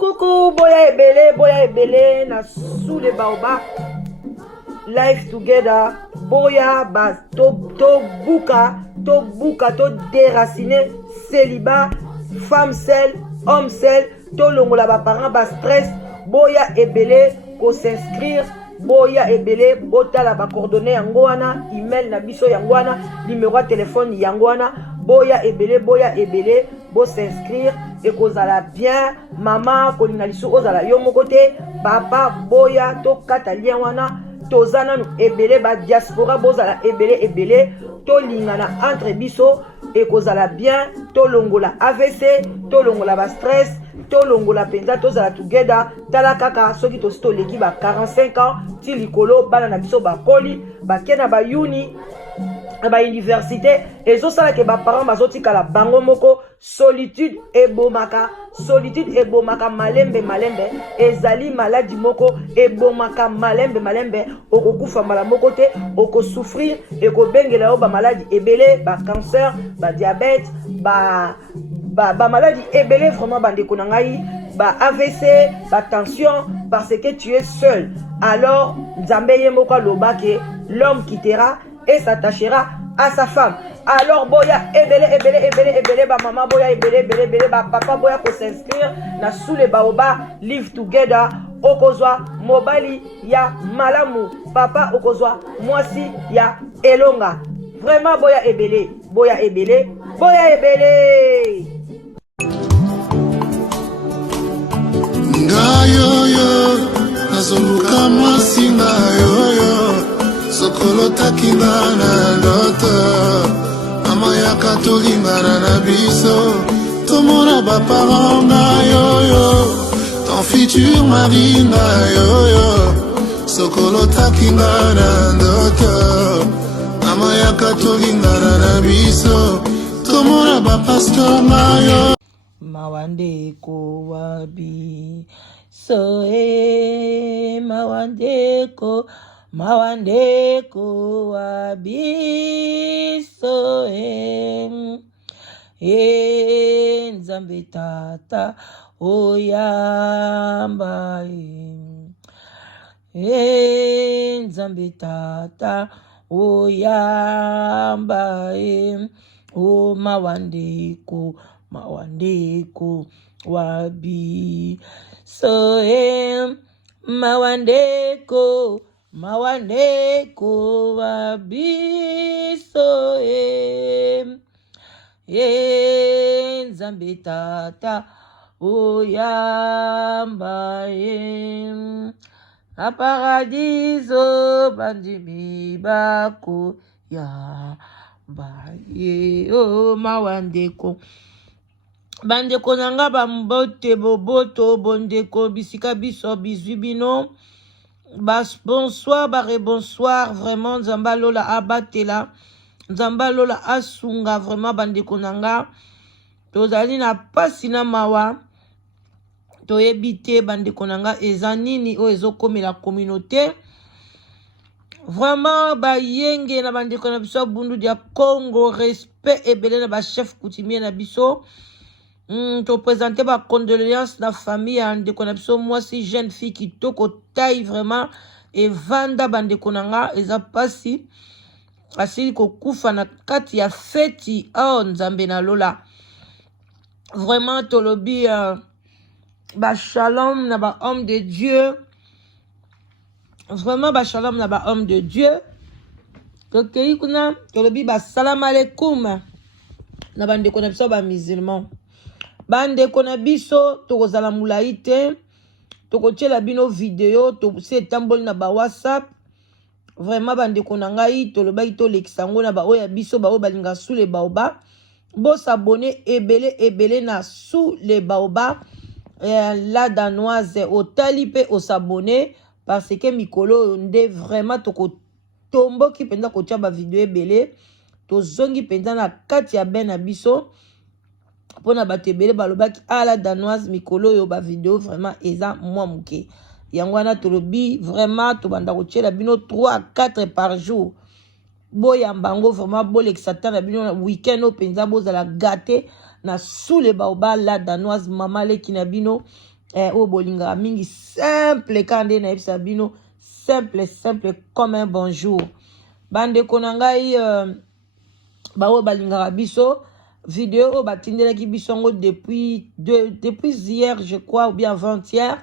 Coucou, boya ebele na sous les baobab. Life together, boya ba to buka, to déraciner célibat, femme seule, homme seul, to longola ba parents ba stress, boya ebele ko s'inscrire, boya ebele botala ba coordonnées yango wana, email na biso yango wana, numéro de téléphone yango wana, boya ebele bo s'inscrire et kozala bien, maman kolinga lisu ozala yo moko te, papa boya to kata lien wana, tozana nu ebele ba diaspora bozala ebele to lingana entre biso et kozala bien, to longola AVC, to longola ba stress, to longola penza tozala together, tala kaka soki to leki ba 45 ans ti likolo bana na biso ba koli ba kena ba uni ba université ezosala ke ba parents bazotikala bango moko. Solitude ebomaka malembe ezali maladi moko ebomaka malembe okokufa mbala moko te, okosouffrir ekobengela yo ba maladi ebele, ba cancer, ba diabète, ba maladi ebele vraiment bandeko na ngai, ba AVC, ba tension, parce que tu es seul. Alors Nzambe ye moko aloba ke l'homme quittera et s'attachera à sa femme. Alors boya ebele ba maman boya ebele ba papa boya ko s'inscrire na sous les baobab live together, okozwa mobali ya malamu, papa okozwa mwasi ya elonga. Vraiment boya ebele ngayoyo nazoluka mwasi ngayoyo sokolo takinga na ndoto mama yaka tolingana na biso tomona baparent na yoyo ton futur mari na yoyo sokolo takinga na ndoto mama yaka tolingana na biso tomona bapastor na yo mawandeko wabi so mawandeko wabiso Nzambe tata oyamba Nzambe tata oyamba o mawandeko wabi so mawandeko wabiso Nzambe tata oyamba a paradiso bandimi bako ya baye o mawandeko bandeko nanga bambote boboto bondeko bisika biso bizwi bino bonsoir bonsoir vraiment nzamba lola abatela nzamba lola asunga vraiment bandeko nanga tozali na pasi na mawa toyebi te bandeko nanga eza nini oyo ezokomela communauté vraiment bayenge na bandeko na biso bundu dia Congo respect ebele na ba chef coutumier na biso to présenter ba condoléances na famille ya ndeko na biso mwasi jeune fille kitoko taille vraiment et vanda bandeko nanga eza pasi asili kokufa na kati ya feti oh nzambe na lola vraiment tolobi ba shalom na ba homme de Dieu, vraiment ba shalom na ba homme de Dieu kokei kuna tolobi ba salam alaikum na bandeko na biso ba musulman bandeko na biso tokozala mulai te tokotiela bino video tose etamboli na ba WhatsApp vraiment bandeko na ngai tolobaki tolekisa yango na baoyo ya biso baoyo balinga sous les baobab bo s'abonner ebele na sous les baobab la danoise otali pe o s'abonner parce que mikolo nde vraiment tokotomboki penza kotia ba video ebele tozongi penza na kati ya ben na biso pona batebele balobaki ala danoise mikolo yo ba vidéo vraiment eza moi muke yango wana tolobi vraiment to banda ko tiela bino 3 à 4 par jour boya mbango vraiment bolekisa tana bino week-end o penza bozala gâté na sous le baoba la danoise mama leki na bino o bolinga mingi simple kande na ebisa bino simple comme un bonjour bande konangai bawo balinga biso vidéo o batindelaki biso ngo depuis hier je crois ou bien avant-hier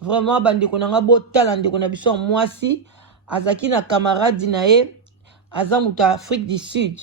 vraiment bande konanga botala ndeko na biso mwasi azaki na camarade na ye aza muta Afrique du Sud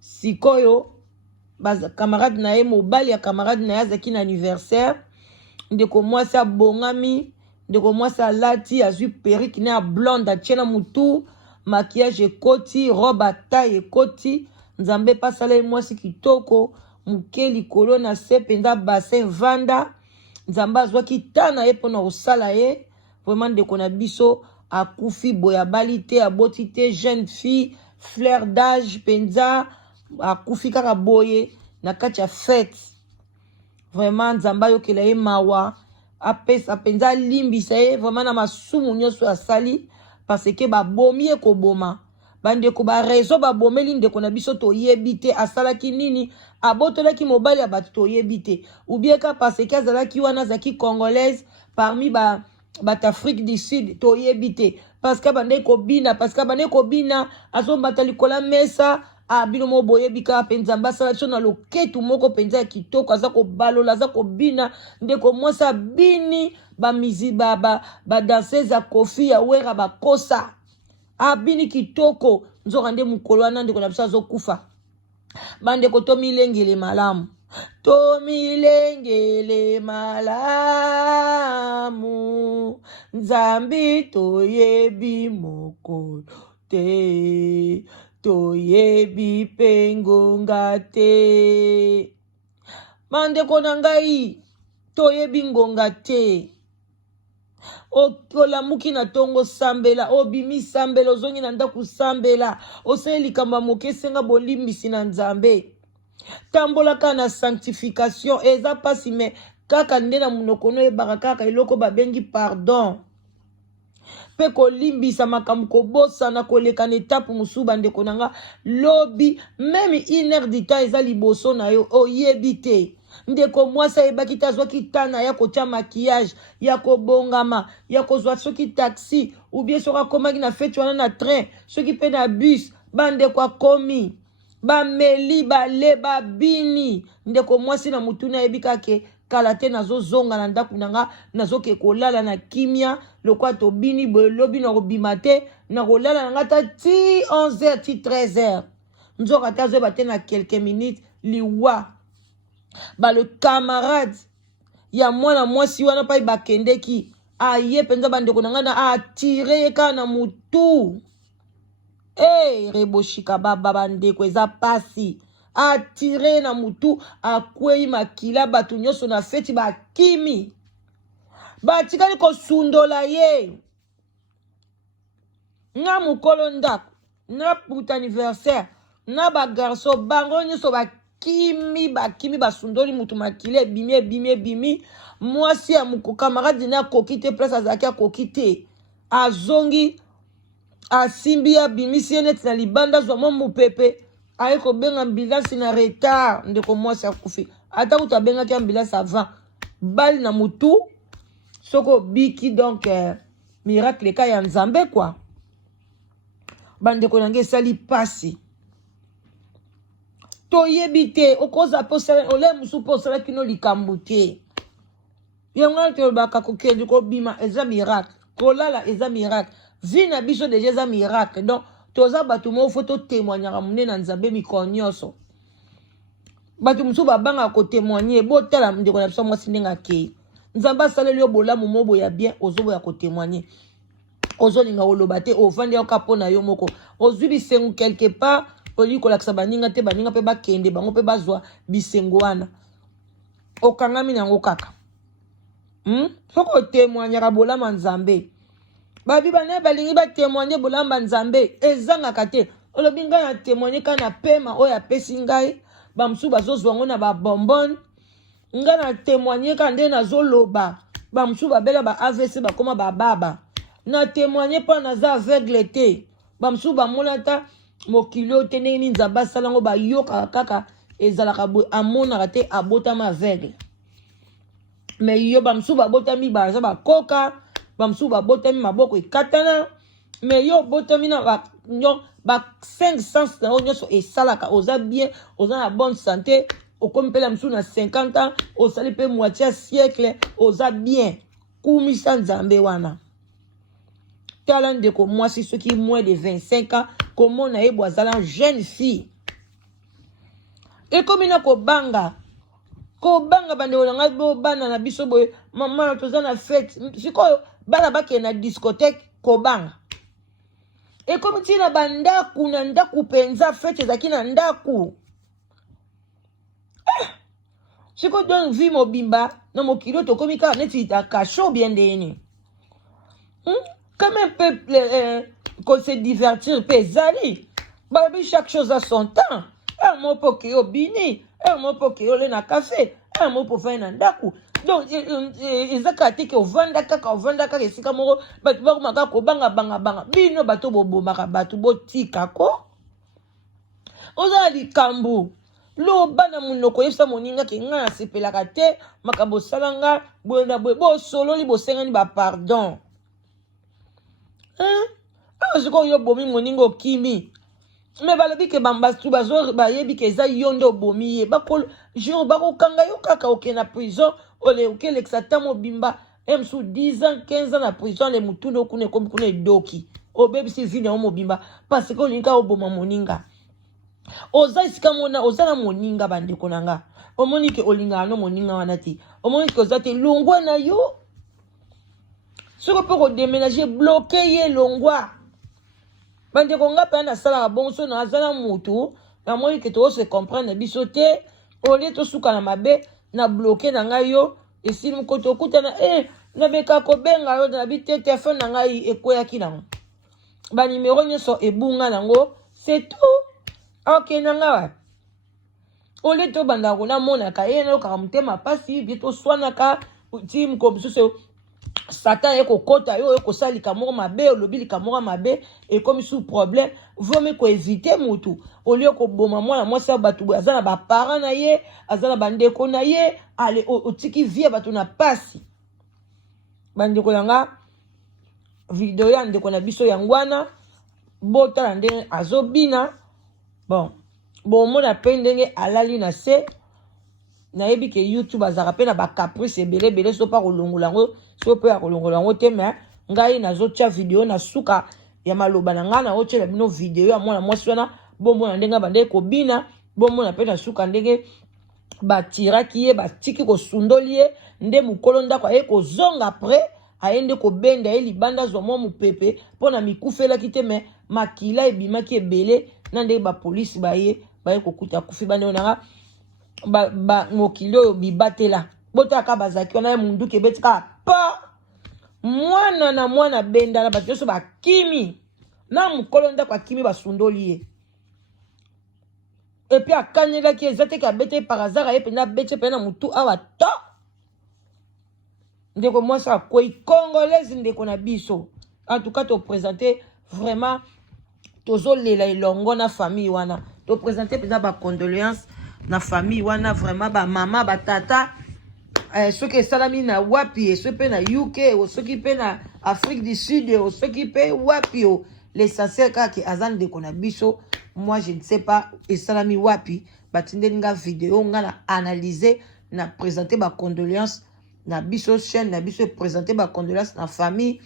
sikoyo camarade na ye mobali ya camarade na ye azaki na anniversaire ndeko mwasi abongami ndeko mwasi alati azwi perruque ne ya blonde atiena mutu maquillage ekoti robe à taille ekoti nzambe pasala ye mwasi kitoko muke likolo na se penza bassin vanda nzambe azwaki tana ye mpona kosala ye vraiment ndeko na biso akufi boye abali te aboti te jeune fille fleur d'âge penza akufi kaka boye na kati ya fête vraiment nzambe ayokela ye mawa apesa penza limbisa ye vraiment na masumu nyonso asali parce que babomi ye koboma bandeko barezo babomeli ndeko na biso toyebi te asalaki nini abotolaki mobali ya bato toyebi te ubieka parce que azalaki wana azalaki congolaise parmi Afrique du Sud toyebi te parce que bande kobina parce que bande kobina azombata likola mesa bino mo boyebi ka penza mbasala so na loketu moko penza ya kitoko aza kobalola aza kobina ndeko mwasa bini bamizi danseuse ya kofi ya wera bakosa abini kitoko nzoka nde mukolo wana ndeko na biso azokufa bandeko tomilengele malamu tomilengele malamu nzambi toyebi mokolo te toyebi pengonga te bandeko na ngai toyebi ngonga te olamuki na tongo sambela obimi sambela ozongi na ndaku sambela osali likambo moke esenga bolimbisi na nzambe tambolaka na sanctification eza pasi me kaka nde na monoko no yebaka kaka eloko babengi pardon mpe kolimbisa makambo kobosana koleka na etape mosusu bandeko na nga lobi meme 1 heure du temps eza liboso na yo oyebi te ndeko mwasi ayebaki te azwaki tana ya kotia maquillage ya kobongama ya kozwa soki taxi ou bien soki akomaki na feti wana na train soki mpe na bus bandeko akomi bameli bale babini ndeko mwasi na mutu nayebi kake kala te nazozonga na ndako na nga nazoke kolala na kimia lokwa tobini lobi na kobima te na kolala na nga ta ti 11h ti 13h nzoka te azoyeba te na quelques minutes liwa le camarade ya mwana mwasi wana pa bakendeki aye penza bandeko na nga na atire ye kaka na mutu reboshika baba bandeko eza pasi atire na mutu akwei makila bato nyonso na feti bakimi batikali kosundola ye nga mukolo ndako na puta anniversaire na bagarso bango nyonso bakimi basundoli mutu makila ebimi mwasi ya mukokamaradi na akoki te place azalaki akoki te azongi asimbi abimisi ye neti na libanda zwa mwa mopepe aye kobenga ambulance na retard ndeko mwasi akufi ata kutu abengaki ambulance avant bali na mutu soko obiki donc miracle ka ya nzambe kwa bandeko nange esali pasi toyebi te okoza mpe ole mosusu mpe osalaki no likambo te yango wana tolobaka kokende kobima eza miracle kolala eza miracle vi na biso deja eza miracle donc toza bato moko fo totémoignaka monene na nzambe mikolo nyonso bato mosusu babanga kotémoigne botala ndeko na biso mwasi ndenge akei nzambe asaleli yo bolamu mo boya bien ozoboya kotémoigne ozolinga oloba te ovandi yoka mpo na yo moko ozwi bisengo quelque part oli kolakisa baninga te baninga mpe bakende bango mpe bazwa bisengo wana okangami nango kaka soko otémoignaka bolamu ya nzambe babi bana balingi batémoigne bolamu ya nzambe ezangaka te olobi ngai na témoigne ka na pema oyo apesi ngai bamsu bazozwa ngo na ba bonbon nga na témoigner ka nde nazoloba bamsu babela ba AVC bakoma bababa na témoigner pa naza aveugle te bamsu bamona ta mokilo te ndenge nini nzambe asala ngo bayokaka kaka ezalaka boye amonaka te abotama aveugle mais yo bamsu babotami baza bakoka bamsu babotami maboko ekatana mais yo botami na ba 5 sens na yo nyonso esalaka oza bien oza na bonne santé okomi mpe na mosusu na 50 ans osali mpe moitié ya siècle oza bien kumisa nzambe wana tala ndeko mwasi soki moins de 25 ans komona ye bo azala jeune fille ekomi na kobanga bandeko na ngai bobana na biso boye mama toza na fete sikoyo bana bakende na discothèque kobanga ekomi ntina bandaku na ndaku mpenza fete ezalaki na ndaku sikoyo donc vi mobimba na mokili tokomi kaka neti takasho bien ndeni quand même peuple qu'on se divertir mpe ezali balobi chaque chose à son temps un mot mpo ke yo bini un mot mpo ke yo le na café un mot mpo fai na ndaku donc eza kaka te ke ovanda kaka esika moko bato bakomaka kobanga bino bato bobomaka bato botikako oza na likambo loba na monoko yebisa moninga ke ngai nasepelaka te makambo osala nga boye na boye bosololi bosengani bapardon sikoyo yo bomi moninga okimi me balobi ke bambatu bayebi ke eza yo nde obomi ye jour bakokanga yo kaka okende na prison okelekisa ta mobimba mosusu 10 ans 15 ans na prison le mutu nde okuna ekomi kuna edoki obebisi vi na yo mobimba parce ke olingi kaka oboma moninga oza esika mona oza na moninga bandeko na nga omoni ke olingaka no moninga wana te omoni ke oza te longwa na yo soki mpe kodeménage bloke ye longwa bandeko nga mpe nasalaka bongo so naza na motu namoni ke tose comprendre biso te olie tosuka na mabe na bloke na ngai yo esili mokoto okutana nabeka kobenga yo nabi te telefone na ngai ekweyaki nango banimero nyonso ebunga nango c'est tout ok nanga wa olie tobandaka konamonaka ye nayokaka motema mpasi bie toswanaka ti moko mosusu satan ye kokota yo ekosala likamoko mabe olobi likamoko mabe ekomi sous problème vomi koevite mutu olie koboma mwana mwasi ya bato boye aza na baparent na ye aza na bandeko na ye ale otiki vie bato na pasi bandeko yanga video ya ndeko na biso yango wana botala ndenge azobina bon bomona mpe ndenge alali na se nayebi ke YouTube azaka mpe na bacaprice ebele so mpa kolongola yango so mpe ya kolongola yango te me ngai nazotia video na suka ya maloba na ngai naotiela bino video ya mwana mwasi wana bomona ndenge bandeki kobina bomona mpe na suka ndenge batiraki ye batiki kosundoli ye nde mokolo ndako aye kozonga apres aye nde kobenda ye libanda zwa mwa mopepe mpo na mikufelaki te me makila ebimaki ebele na ndenge bapolisi baye kokuta akufi bandeko nanga mokili oyo bibatela botaka bazaki wana ye munduki ebetika pa mwana na mwana bendana bato nyonso bakimi na mokolo ndako akimi basundoli ye epuis akanelaki eza teke abete par hasard aye mpenza abete mpenza na motu awa to ndeko mwasi akwei congolaise ndeko na biso en tout cas toprésente vraiment tozolela elongo na famille wana toprésente mpenza bacondoléance na famille wana vraiment bamama batata soki esalami na wapi soki mpe na UK soki mpe na Afrique du Sud soki mpe wapi l'essentiel kaka aza ndeko na biso moi je ne sais pas esalami wapi batindeli nga video nga na analyser na présenter bacondoléance na biso chaîne na biso présenter bacondoléance na famille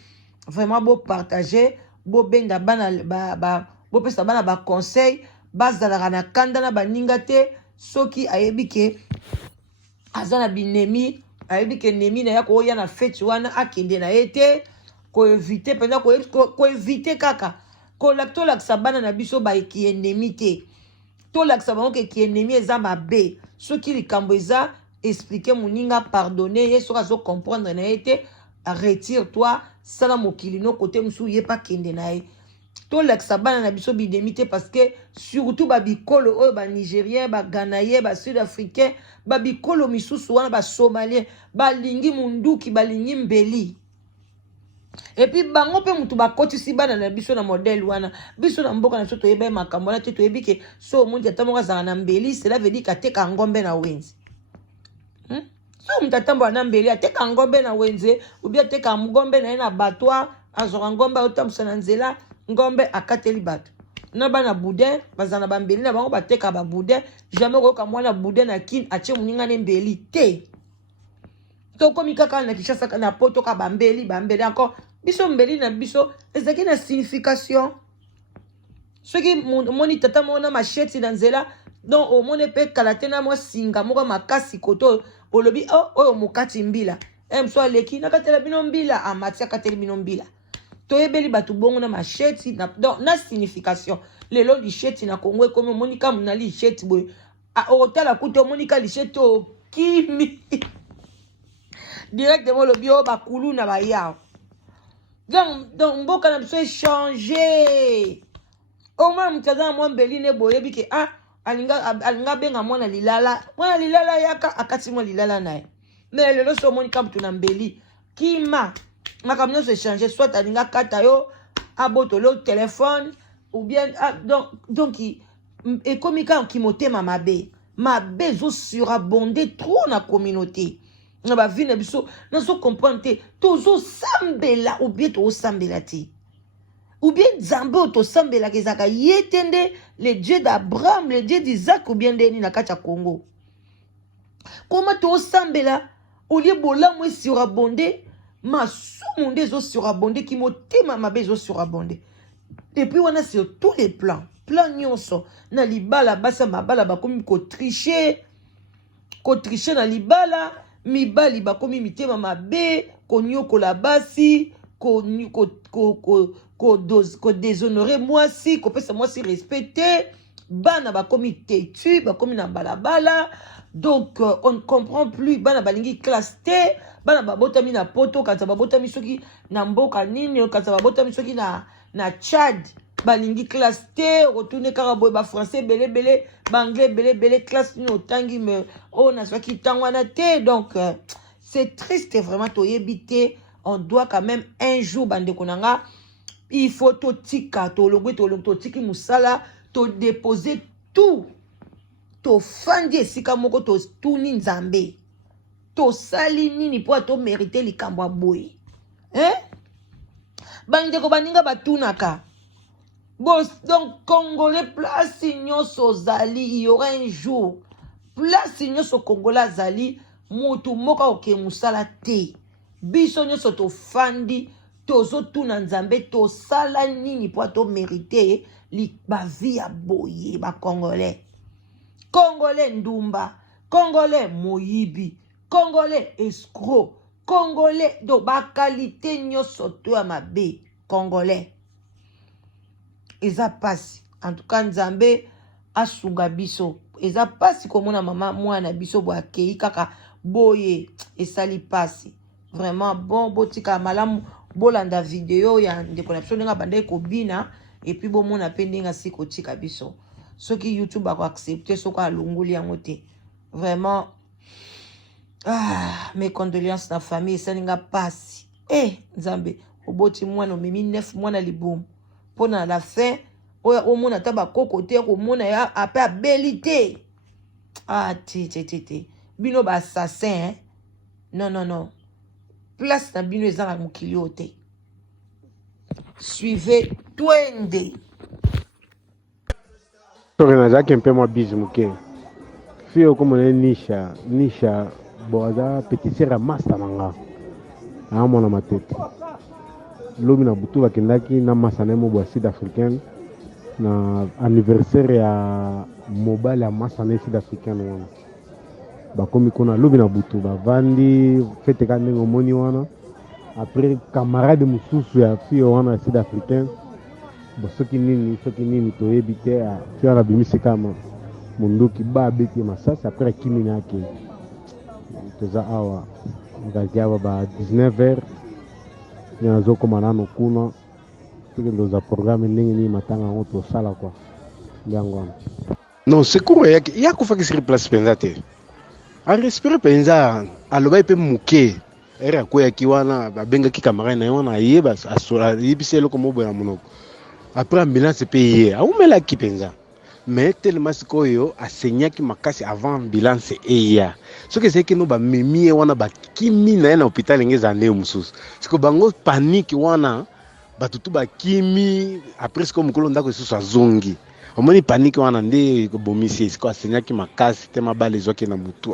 vraiment beau partager beau benda bana bopesa bana baconseil bazalaka na kanda na baninga te soki ayebi ke aza na binemi ayebi ke nemi na ya koya na fete wana akende na ye te koevite mpenza koevite kaka tolakisa bana na biso baeki enemi te tolakisa bango ke kienemi eza mabe soki likambo eza explique moninga pardonne ye soki azocomprendre na ye te retire toi sala mokili no kote mosusu ye pa kende na ye To leksa bana na biso bidemité parce que surtout ba bikolo oyo ba Nigérien, ba Ghanais, ba Sud-Africain, ba bikolo misusu wana ba Somalien, ba lingi munduki, ba lingi mbeli. Et puis bango pe mutu ba kotisi bana na biso na modèle wana. Biso na mboka na biso to yeba makambo na te to yebi ke so mundi atamoka za na mbeli, cela veut dire kateka ngombe na wenzi. So mtatambo na mbeli ateka ngombe na wenze, ou bien ateka ngombe na ina batwa, azora ngombe otambusa na nzela, ngombe akateli bato. Na bana boudin, bazana ba mbeli na bango bateka ba boudin, jamais ko mwana boudin na kin ache muninga ne mbeli te. To komi kaka na Kishasa na poto ka bambeli encore biso mbeli na biso ezaki na signification. Soki moni tata mona machete na nzela donc o mone pe kalatena mo singa moko makasi koto olobi oyo mokati mbila mso aleki nakatela bino mbila amatia kateli bino mbila to yebeli batu bongo na machete na donc na signification lelo licheti na Kongo ekomi monika muna licheti boy otala kuto monika licheti o kimi directement le bio bakulu na bayao donc mboka na biso changer au moins mutaza mo mbeli ne boye bike alinga benga mwana lilala yaka akati mo lilala nae mais lelo so monika mtu na mbeli kima makamno se changer soit alinga kata yo abotolo téléphone ou bien donc et comme quand qui motema mabe zo surabondé trop na communauté na ba vie na biso na so comprendre tozo sambela ou bien to sambela ti ou bien Zambo to sambela kezaka yetende le dieu d'Abraham, le dieu d'Isaac ou bien deni na kacha Congo. Comment to sambela au lieu bola moi surabondé ma soumunde zo surabondé qui motema mabe zo surabondé. Et puis on a sur tous les plans nyonso na libala basa mabala bakomi ko tricher na libala mibali bakomi mitema mabe konyokola basi ko déshonorer moi si ko pesa moi si respecter bana bakomi têtu bakomi na balabala donc on ne comprend plus bana balingi classe T bana babotami na poto kata babotami soki na mboka nini kata babotami soki na Tchad balingi classe T retourner karaboy ba français belé ba anglais belé classe ni otangi me on a soki tangwana te donc c'est triste vraiment to yebité on doit quand même un jour bande konanga il faut to tika to longwe to tiki musala to déposer tout to fandi esika moko to tuni nzambe to sali nini po to mériter likambo boy bande ko baninga batunaka bon donc congolais place nyonso zali il y aura un jour place nyonso congolais zali mutu moka oke musala te biso nyonso to fandi tozo tuna nzambe to sala nini po to mériter li ba vie ya boye ba congolais ndumba congolais moyibi congolais escroc congolais do ba qualité nyonso to ya mabe congolais eza pasi en tout cas nzambe asunga biso eza pasi komona mama mwana biso bo akei kaka boye esali pasi vraiment bon botika malamu bolanda video ya ndeko na biso ndenge bande kobina et puis bomona pe ndenge siko tika biso soki YouTube ako accepter soko alunguli yango te vraiment mes condoléances na famille esalinga pasi nzambe oboti mwana omemi 9 mwana libumu pona la fin o mona taba kokote ko mona ya ape abilité te bino ba assassin non place na bino ezanga mokili ote suivez twende Torre na zake mpe mwa bizu muke fio comme on nisha boza petit sera master nanga amona matete lobi na butu bakendaki na masana mo bwa sud africaine na anniversaire ya mobile ya masana sud africaine wana bakomi kona lobi na butu bavandi fete ka ndenge omoni wana après camarade mususu ya fio wana sud africaine soki nini toyebi te fio wana bimisi kama munduki ba beti masasi après kimini yake toza awa ngazi awa ba 19h nazokoma nano kuna Dans un programme, ni matanga auto sala quoi. Bien. Non, secours ya kufa ki se replace penza te. A respire penza aloba pe muke. Era ko ya ki wana babenga ki camarade na wana yeba asola yibiselo ko mobo na monoko. Après ambulance pe ye. A umela ki penza. Mais tellement sikoyo asenya ki makasi avant ambulance eya. Ce que c'est que no ba memi wana ba kimi na hôpital ngeza ne mususu. Siko bango panique wana batutu ba kimi après siko mukolo ndako susu azongi. Omoni panique wana nde ko bomisi siko asenya ki makasi tema bale zoki na mutu.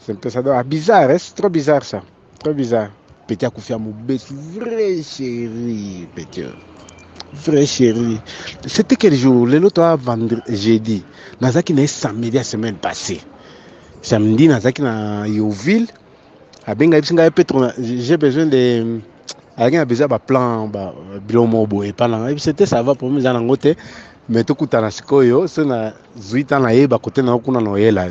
C'est un peu ça bizarre, c'est trop bizarre ça. Trop bizarre. Petit a kufia moubesi vrai chéri petit. Vrai chéri. C'était quel jour? Le lot a vendredi jeudi. Nazaki na samedi la semaine passée. Samedi nazaki na Yoville. Abenga bisinga petro j'ai besoin de a besoin ba plan ba bilomo boye pana. C'était ça va pour moi za ngote. Mais to kutana sikoyo so na zuita na yeba kote na kuna no yela.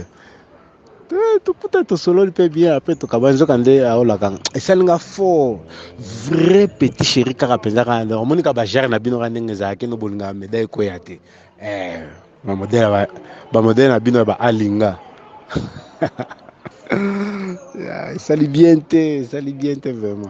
Tu peut-être solo le peut bien après to kabanzo kande aola kan. Et ça nga fort vrai petit chéri kaka penza kana. Omoni ka ba jar na bino kande ngeza ke no bolinga médaille ko yate. Ba modèle na bino ba alinga. Ça li bien te vraiment.